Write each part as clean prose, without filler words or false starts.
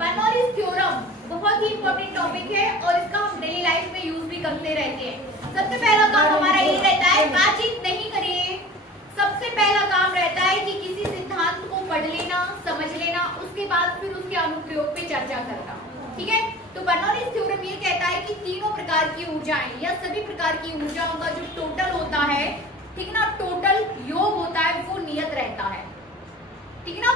Bernoulli's theorem बहुत ही important topic है और इसका हम डेली लाइफ में यूज भी करते रहते हैं। सबसे पहला काम हमारा ये रहता है, बातचीत नहीं करिए। सबसे पहला काम रहता है कि किसी सिद्धांत को पढ़ लेना, समझ लेना, उसके बाद फिर उसके अनुप्रयोग पे चर्चा करना। ठीक है, तो बर्नौलीज थ्योरम ये कहता है कि तीनों प्रकार की ऊर्जाएं या सभी प्रकार की ऊर्जाओं का जो टोटल होता है, ठीक ना, टोटल योग होता है, वो नियत रहता है। ठीक ना,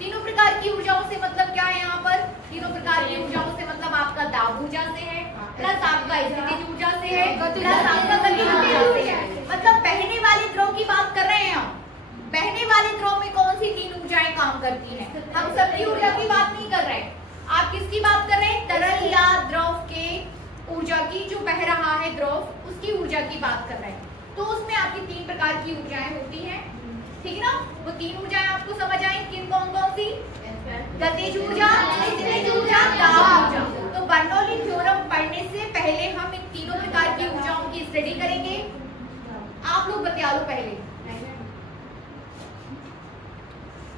तीनों प्रकार की ऊर्जाओं से मतलब क्या है यहाँ पर? तीनों प्रकार की ऊर्जाओं से मतलब आपका दाब ऊर्जा से है, प्लस आपका स्थितिज ऊर्जा से है, प्लस आपका गतिज ऊर्जा से है। मतलब बहने वाले द्रव की बात कर रहे हैं हम। बहने वाले द्रव में कौन सी तीन ऊर्जाएं काम करती हैं? हम सबकी ऊर्जा की बात नहीं कर रहे। आप किसकी बात कर रहे हैं? तरल या द्रव के ऊर्जा की, जो बह रहा है द्रव, उसकी ऊर्जा की बात कर रहे हैं। तो उसमें आपकी तीन प्रकार की ऊर्जाएं होती हैं। ठीक ना, वो तीन ऊर्जाएं आपको समझ आई किन कौन कौन सी? गतिज ऊर्जा, स्थितिज ऊर्जा, दाब ऊर्जा। तो बर्नौली थ्योरम पढ़ने से पहले हम इन तीनों प्रकार की ऊर्जाओं की स्टडी करेंगे। आप लोग बता लो पहले।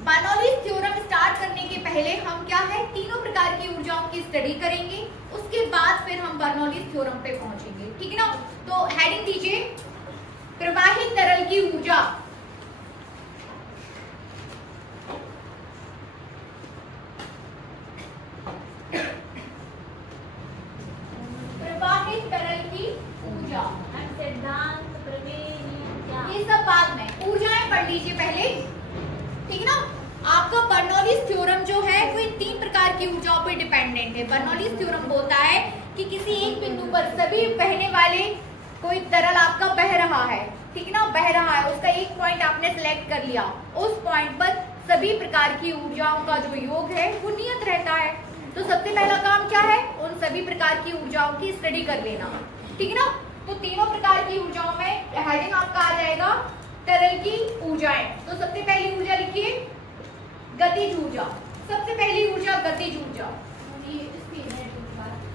बर्नौलीज थ्योरम स्टार्ट करने के पहले हम क्या है, तीनों प्रकार की ऊर्जाओं की स्टडी करेंगे, उसके बाद फिर हम बर्नौलीज थ्योरम पे पहुंचेंगे। ठीक है ना, तो हेडिंग दीजिए, प्रवाहित तरल की ऊर्जा। प्रवाहित तरल की ऊर्जा, सिद्धांत, प्रमेय, ये सब बाद में। ऊर्जाएं पढ़ लीजिए पहले। ठीक ना, आपका बर्नौलीज थ्योरम जो है वो इन तीन प्रकार की ऊर्जाओं पर डिपेंडेंट है। बर्नौलीज थ्योरम बोलता है कि किसी एक बिंदु पर सभी बहने वाले कोई तरल आपका बह रहा है, ठीक ना, बह रहा है, उसका एक पॉइंट आपने सिलेक्ट कर लिया, उस पॉइंट पर सभी प्रकार की ऊर्जाओं का जो योग है वो नियत रहता है। तो सबसे पहला काम क्या है? उन सभी प्रकार की ऊर्जाओं की स्टडी कर लेना। ठीक है ना, तो तीनों प्रकार की ऊर्जाओं में हेडिंग आपका आ जाएगा तरल की ऊर्जाएं। तो सबसे पहली ऊर्जा लिखिए गतिज ऊर्जा। सबसे पहली ऊर्जा गतिज ऊर्जा।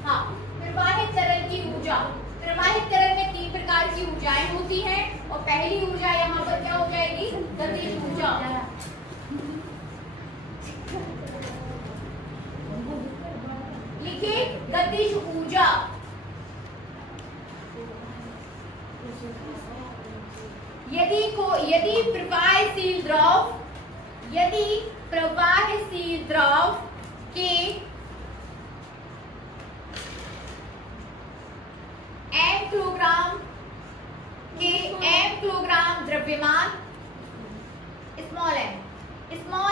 हाँ, प्रवाहित तरल की ऊर्जा। प्रवाहित तरल में तीन प्रकार की ऊर्जाएं होती हैं और पहली ऊर्जा यहाँ पर क्या हो जाएगी? गतिज ऊर्जा। लिखिए गतिज ऊर्जा। यदि प्रवाहशील द्रव, यदि प्रवाहशील द्रव के m किलोग्राम द्रव्यमान, स्मॉल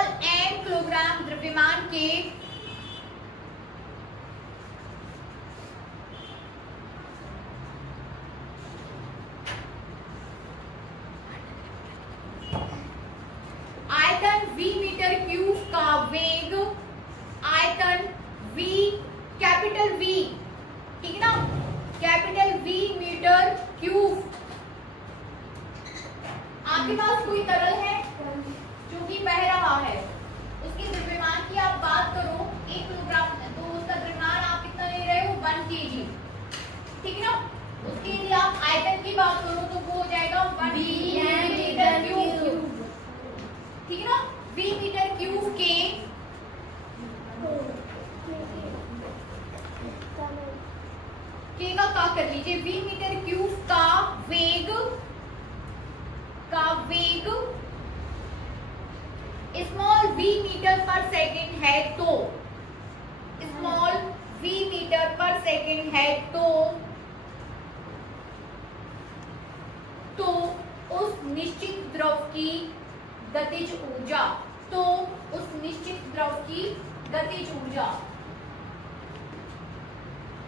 m किलोग्राम द्रव्यमान के आयतन v मीटर क्यूब का वेग, आयतन v, कैपिटल V, ठीक ना, कैपिटल V मीटर क्यूब। आपके पास कोई तरल है जो कि बह रहा है, उसके द्रव्यमान की आप बात करो 1 किलोग्राम, तो उसका द्रव्यमान आप कितना ले रहे हो? 1 kg। ठीक ना, उसके यदि आप आयतन की बात करो तो वो हो जाएगा 1 मीटर क्यूब। ठीक है ना, v मीटर क्यूब के का कर लीजिए, v मीटर क्यूब का वेग स्मॉल v मीटर पर सेकेंड है, तो स्मॉल v मीटर पर सेकेंड है तो उस निश्चित द्रव की गतिज ऊर्जा, तो उस निश्चित द्रव की गतिज ऊर्जा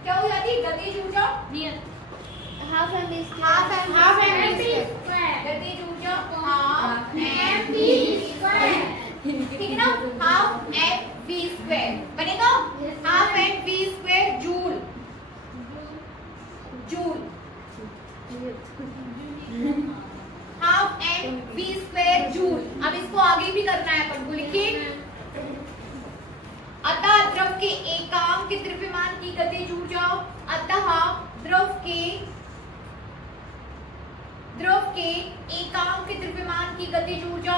क्या हो जाती है? गतिज ऊर्जा हाफ एम गतिज ऊर्जा हाफ mv²। ठीक है ना, हाफ mv² बनेगा half mv² joule. Half mv² joule. अब इसको आगे भी करना है अपन को। लिखिए, अतः द्रव के एकांक द्रव्यमान की गतिज ऊर्जा, अतः द्रव के एकांक द्रव्यमान की गतिज ऊर्जा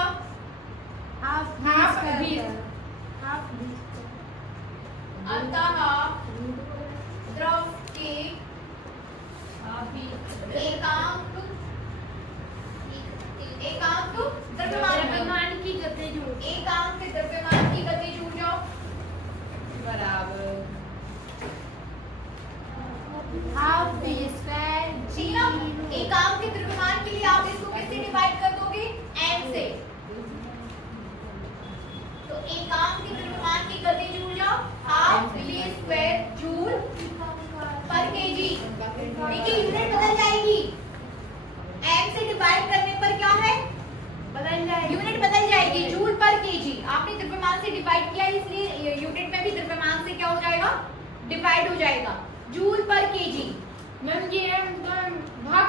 अतः द्रव के एकांक द्रव्यमान की गतिज ऊर्जा एकांक द्रव्यमान की गतिज ऊर्जा बराबर हाफ वी स्क्वायर जी। एकांक के द्रव्यमान के लिए आप इसको किससे डिवाइड कर दोगे? m से। तो एकांक के द्रव्यमान की गतिज ऊर्जा half V square joule per KG. देखिए यूनिट बदल जाएगी, m से डिवाइड करने पर क्या है? बदल जाएगी, यूनिट बदल जाएगी, जूल पर केजी। आपने द्रव्यमान से डिवाइड किया इसलिए यूनिट में भी द्रव्यमान से क्या हो जाएगा? डिवाइड हो जाएगा, जूल पर केजी। मैम ये भाग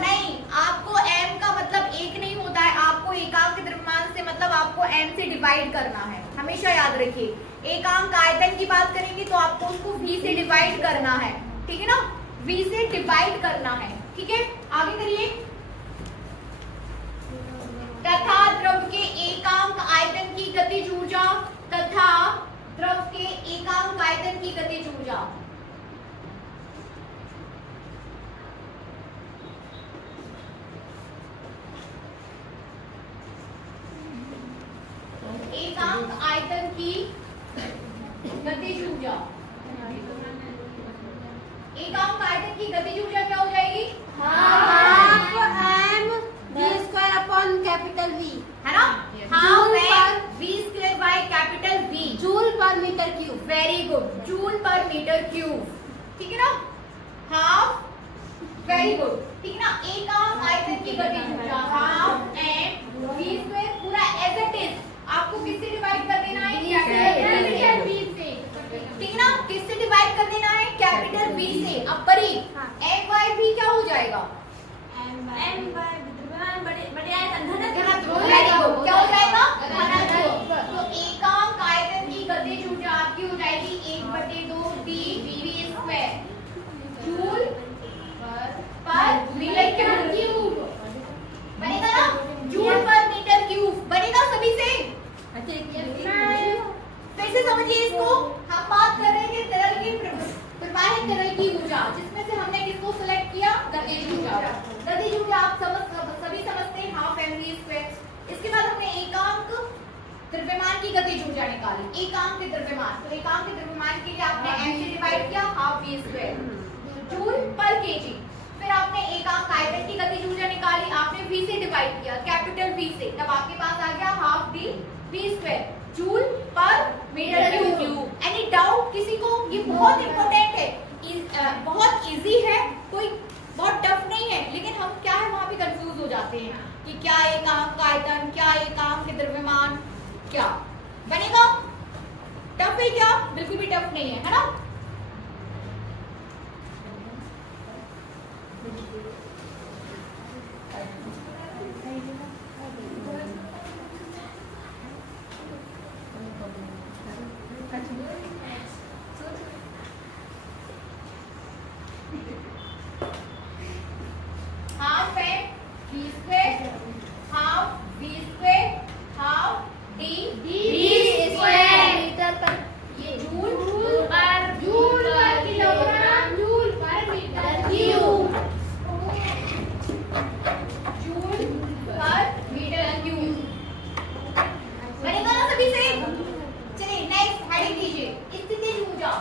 नहीं, आपको m का मतलब एक नहीं होता है, आपको एकांक के द्रव्यमान से मतलब आपको m से डिवाइड करना है, हमेशा याद रखिए। एकांक आयतन की बात करेंगे तो आपको उसको v से डिवाइड करना है, ठीक है ना? v से डिवाइड करना है, ठीक है? आगे करिए। तथा द्रव के एकांक आयतन की गतिज ऊर्जा तथा द्रव के एकांक आयतन की गतिज ऊर्जा एकांक आयतन की गतिज ऊर्जा एकांक आयतन की गतिज ऊर्जा क्या हो जाएगी? Half m v square upon capital V, है ना? Half m v square by capital V joule per metre cube. Very good, joule per metre cube, ठीक है ना? हाफ, वेरी गुड, ठीक है ना? एकांक आयतन की गतिज ऊर्जा हाफ m v स्क्वायर पूरा एज इट इज आपको किससे डिवाइड कर देना है? कैपिटल V से, ठीक है ना? किससे डिवाइड कर देना है? कैपिटल V से। अब परी m बाय v क्या हो जाएगा? क्या हो जाएगा? घनत्व। तो एकांक आयतन की गतिज ऊर्जा आपकी हो जाएगी 1/2 d v square joule per metre cube बनेगा ना? जूल पर मीटर क्यूब बनेगा सभी से। फिर से समझिए इसको, हम बात कर रहे थे तरल की प्रवाहित तरल की ऊर्जा, जिसमें से हमने किसको सिलेक्ट किया? गतिज ऊर्जा। गतिज ऊर्जा आप सभी समझते हैं, हाफ m v स्क्वायर। इसके बाद हमने एकांक द्रव्यमान की गतिज ऊर्जा निकाली, एकांक के द्रव्यमान। तो एकांक के द्रव्यमान के लिए आपने m से डिवाइड किया, half v square joule per KG. फिर आपने एकांक आयतन की गतिज ऊर्जा निकाली, आपने v से डिवाइड किया, कैपिटल V से। तब आपके पास आ गया half d v square joule per metre cube. Any doubt किसी को? ये बहुत इंपॉर्टेंट है, बहुत इजी है, कोई बहुत टफ नहीं है, लेकिन हम क्या है वहां पे कंफ्यूज हो जाते हैं कि क्या एकांक आयतन, क्या एकांक के द्रव्यमान, क्या बनेगा? टफ है क्या? बिल्कुल भी टफ नहीं है, है ना? Half m v square half v square half d v square metre per, ये joule per kilogram joule per metre cube, joule per metre cube बनेगा ना सभी से? चलिए नेक्स्ट हेडिंग लीजिए, स्थितिज ऊर्जा।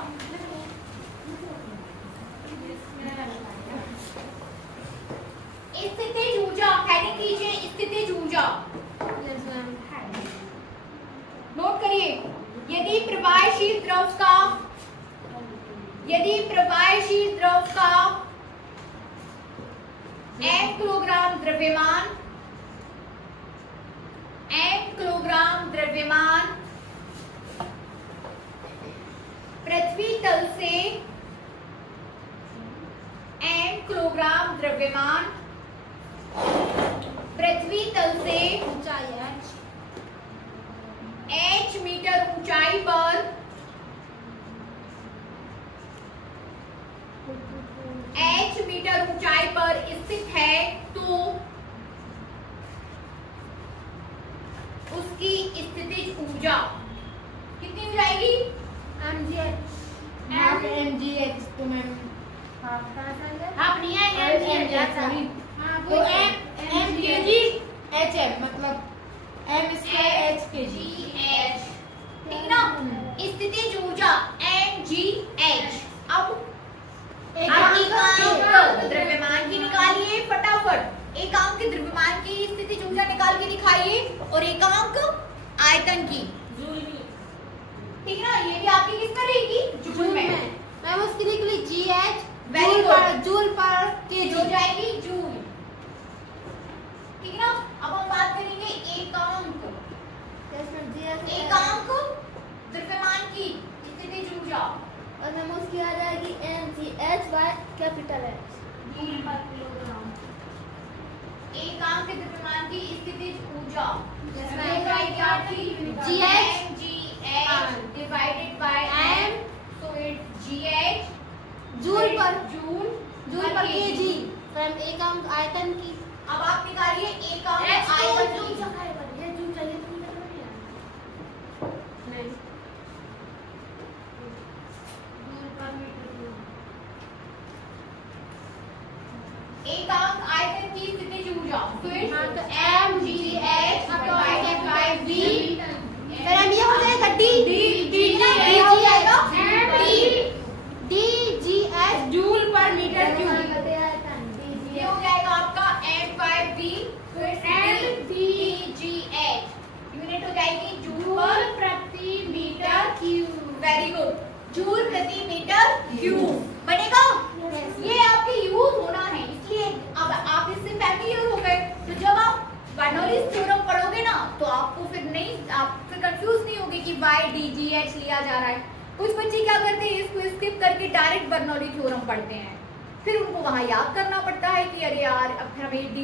स्थितिज ऊर्जा हेडिंग लीजिए, स्थितिज ऊर्जा नोट करिए। यदि प्रवाहशील द्रव का m किलोग्राम द्रव्यमान पृथ्वी तल से m किलोग्राम द्रव्यमान पृथ्वी तल से ऊंचाई h मीटर ऊंचाई पर स्थित है तो उसकी स्थितिज ऊर्जा हो जाएगी हाफ mgh। तो मैम हाफ कहाँ से आएगा? हाफ नहीं आएगा, सॉरी। तो m kg hm मतलब m स्क्वायर h kg। ठीक ना। स्थितिज ऊर्जा mgh। अब एकांक द्रव्यमान की निकालिए फटाफट। एकांक के द्रव्यमान की स्थितिज ऊर्जा निकाल के दिखाइए और एकांक आयतन की। ठीक ना। ये भी आपकी किस में रहेगी? जूल में। मैम उसकी निकली gh very good. Joule per KG हो जाएगी जूल। ठीक ना। अब हम बात करेंगे एकांक। एकांक द्रव्यमान की स्थितिज ऊर्जा और मैम उसकी आ जाएगी mgh by कैपिटल H। एकांक के द्रव्यमान की स्थितिज ऊर्जा divided by m, so it's gh joule पर kg। मैम एकांक आयतन की। अब आप निकालिए एकांक आयतन की। एकांक आयतन की स्थितिज ऊर्जा mgh divided by v। Ma'am ये हो जाएगा dgh joule per metre cube. ये हो जाएगा आपका m by v, तो dgh यूनिट हो जाएगी जूल प्रति metre cube. Very good. Joule प्रति मीटर क्यूब बनेगा। ये आपके यूज होना है, इसलिए अब आप इससे फैमिलियर हो गए। तो जब आप बर्नौलीज थ्योरम पढ़ोगे ना तो आपको आप फिर कंफ्यूज नहीं होगे कि why dgh लिया जा रहा है। कुछ बच्चे क्या करते हैं, इसको स्किप करके डायरेक्ट बर्नौली थ्योरम पढ़ते हैं, फिर उनको वहां याद करना पड़ता है कि अरे यार अब फिर हमें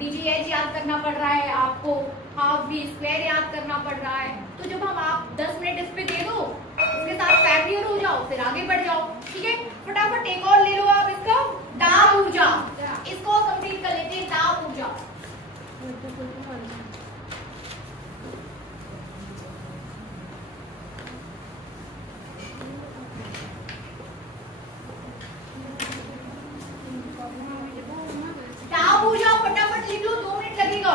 dgh याद करना पड़ रहा है, आपको हाफ v स्क्वायर याद करना पड़ रहा है। तो जब हम आप 10 मिनट इस पे दे दो, उसके साथ फैमिलियर हो जाओ, फिर आगे बढ़ जाओ। ठीक है, फटाफट एक और ले लो आप इसका दाब ऊर्जा। इसको कंप्लीट कर लेते हैं। दाब ऊर्जा फटाफट लिख लो, 2 मिनट लगेगा।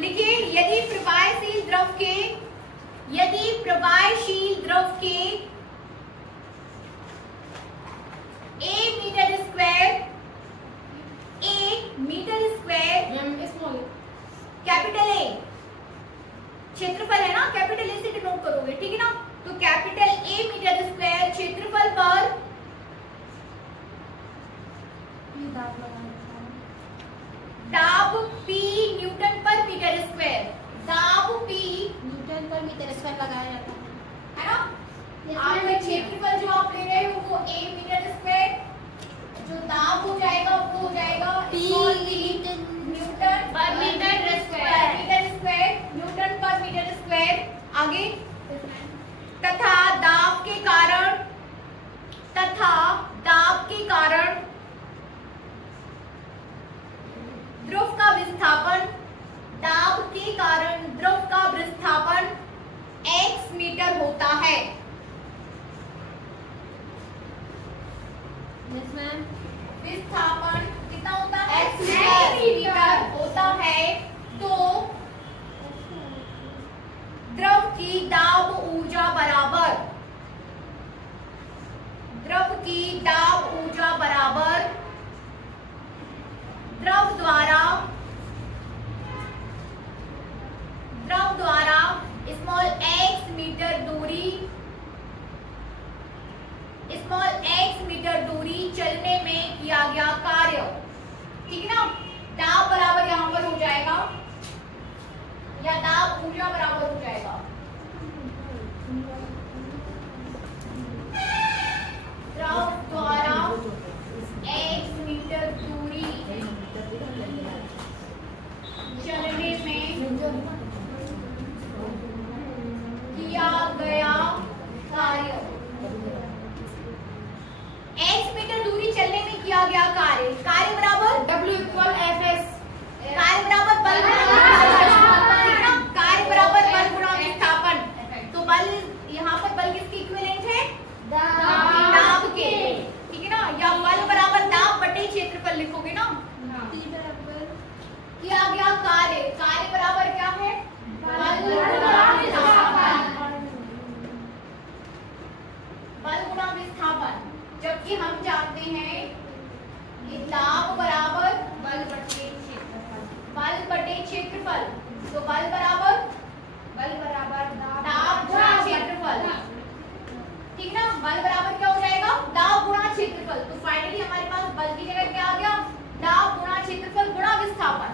लिखिए, यदि प्रवाहशील द्रव के 1 मीटर स्क्वायर कैपिटल ए क्षेत्रफल है ना, कैपिटल ए से डिनोट करोगे। ठीक है ना। तो कैपिटल ए मीटर स्क्वायर क्षेत्रफल पर दाब P न्यूटन पर मीटर स्क्वायर। दाब P न्यूटन पर मीटर स्क्वायर लगाया जाता है ना। आपका क्षेत्रफल जो आप ले रहे हो वो A मीटर स्क्वायर, जो दाब हो जाएगा वो हो जाएगा P न्यूटन पर मीटर स्क्वायर। न्यूटन पर मीटर स्क्वायर। आगे तथा दाब के कारण द्रव का विस्थापन, दाब के कारण द्रव का विस्थापन x मीटर होता है। Yes, ma'am. विस्थापन कितना होता है? x metre. बटे क्षेत्रफल, तो बल बराबर दाब गुणा क्षेत्रफल, ठीक ना। बल बराबर क्या हो जाएगा, दाब गुणा क्षेत्रफल। तो फाइनली हमारे पास बल की जगह क्या आ गया, दाब गुणा क्षेत्रफल गुणा विस्थापन।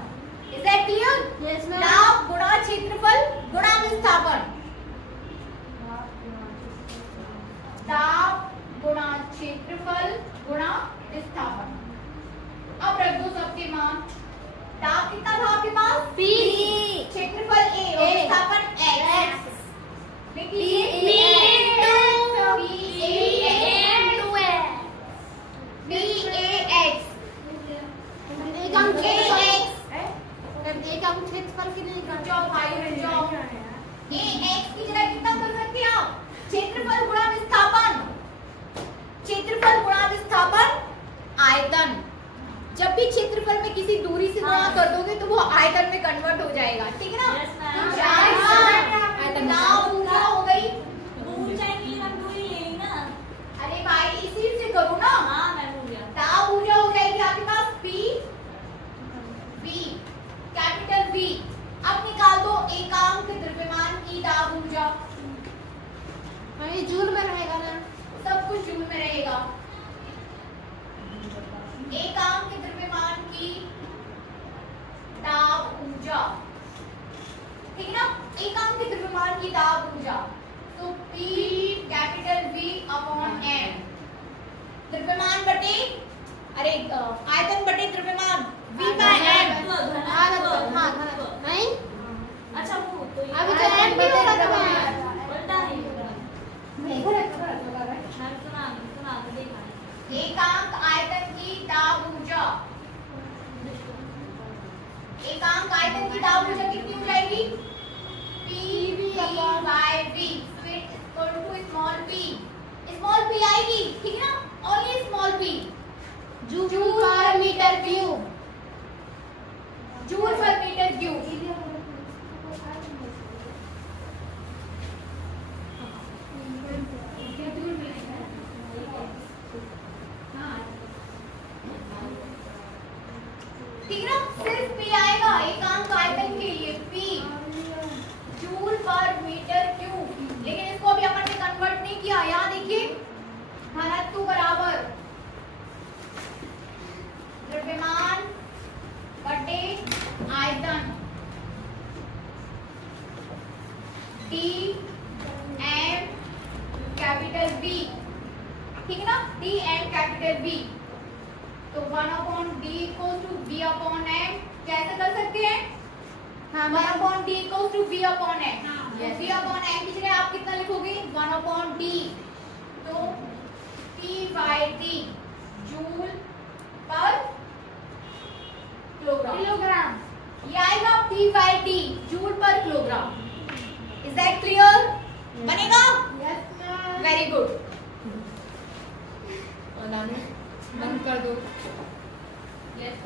Is that clear? Yes ma'am. दाब गुणा क्षेत्रफल गुणा विस्थापन, दाब गुणा क्षेत्रफल गुणा विस्थापन। अब रख दो सबके मान। दाब कितना था आपके पास, P, क्षेत्रफल A और विस्थापन X। क्षेत्रफल की नहीं की जगह कितना कर सकते हैं आप, क्षेत्रफल गुणा विस्थापन, क्षेत्रफल गुणा विस्थापन आयतन। जब भी क्षेत्रफल में किसी दूरी से गुणा कर दोगे तो वो आयतन में कन्वर्ट हो जाएगा, ठीक है ना। Yes, ma'am. तो दाब ऊर्जा हो गई, अरे भाई इसी से करो ना। दाब ऊर्जा हो जाएगी आपके पास P V, कैपिटल V। अब निकाल दो एकांक द्रव्यमान की दाब ऊर्जा। जूल में रहेगा ना, सब कुछ जूल में रहेगा। एकांक द्रव्यमान की दाब ऊर्जा, ठीक है ना। एकांक द्रव्यमान की दाब ऊर्जा, तो P capital V upon M, द्रव्यमान बटे आयतन बटे द्रव्यमान V का M। नहीं अच्छा वो तो ये अभी तो M भी होगा तुम्हारा। उल्टा है नहीं मैम, सुना तो देखा एकांक आयतन की दाब ऊर्जा, एकांक आयतन की दाब ऊर्जा कितनी हो जाएगी, PV by V equal to small p। Small p आएगी, ठीक है ना, only small p, joule per metre cube, joule per metre cube. ठीक है ना, सिर्फ P आएगा एकांक आयतन के लिए, P joule per metre cube. लेकिन इसको अभी अपन ने कन्वर्ट नहीं किया। यहाँ देखिए, घनत्व बराबर द्रव्यमान बटे आयतन, D M कैपिटल V, ठीक है ना, D M कैपिटल V। तो 1/d equals to V upon M। कैसे कर सकते हैं, 1/d equals to V upon M। V upon M की जगह आप कितना लिखोगे, 1/d, तो P by D joule per kilogram, ये आएगा P by D joule per kilogram. Is that clear? बनेगा? Very good. बंद कर दो। Yes,